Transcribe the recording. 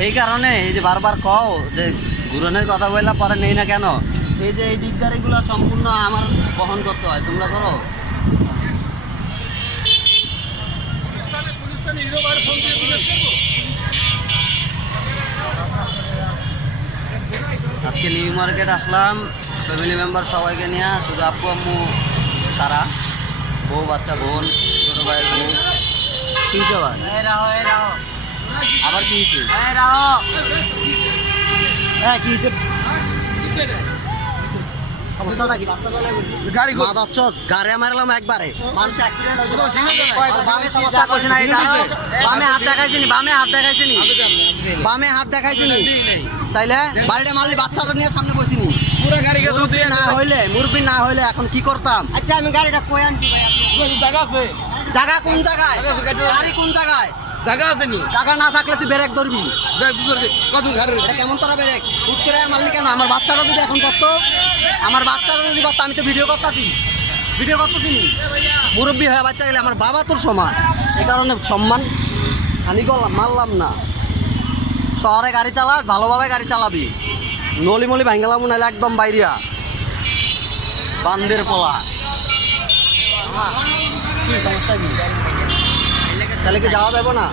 এই কারণে এই যে বারবার কও যে ঘুরনের কথা বললা পরে নেই না কেন, এই যে এই দিকদারিগুলো সম্পূর্ণ আমার বহন করতে হয়, তোমরা করো। আজকে নিউ মার্কেট আসলাম ফ্যামিলি মেম্বার সবাইকে নিয়ে, শুধু আপু আম্মু তারা, বউ বাচ্চা বোন ছোট ভাইয়ের বউ। কিনছে আবার কিনছি হ্যাঁ কিনছে গাড়ি মারলাম একবারে, মানুষ অ্যাক্সিডেন্ট হয়েছে। বামে সমস্যা করছে না, বামে হাত দেখাইছি নি, বামে হাত দেখাইছি নি, বামে হাত দেখাইছি নি, তাইলে বাড়িটা মারলি বাচ্চাটা নিয়ে সামনে বসিনি। মুরব্বি না হইলে এখন কি করতাম? আচ্ছা আমি গাড়িটা কই আনছি ভাই, জায়গা আছে? জায়গা কোন জায়গায়? গাড়ি কোন জায়গায়? জায়গা আছে নি? জায়গা না থাকলে তুই ব্রেক ধরবি। কত ঘরে এটা কেমন তোরা ব্রেক হুট করে মারলি কেন? আমার বাচ্চাটা যদি এখন করতো, আমার বাচ্চাটা যদি করতো, আমি তো ভিডিও করতাম, ভিডিও করতেছি। মুরব্বী হয়ে বাচ্চা গেলে আমার বাবা তোর সমান, এই কারণে সম্মান হানি করলাম, মারলাম না। শহরে গাড়ি চালাস, ভালোভাবে গাড়ি চালাবি, নলিমলি ভাঙ্গেলাম নাহলে একদম বাইরিয়া বান্দের পোলা। কি সমস্যা কি? তাহলে কি যাওয়া যাবো না?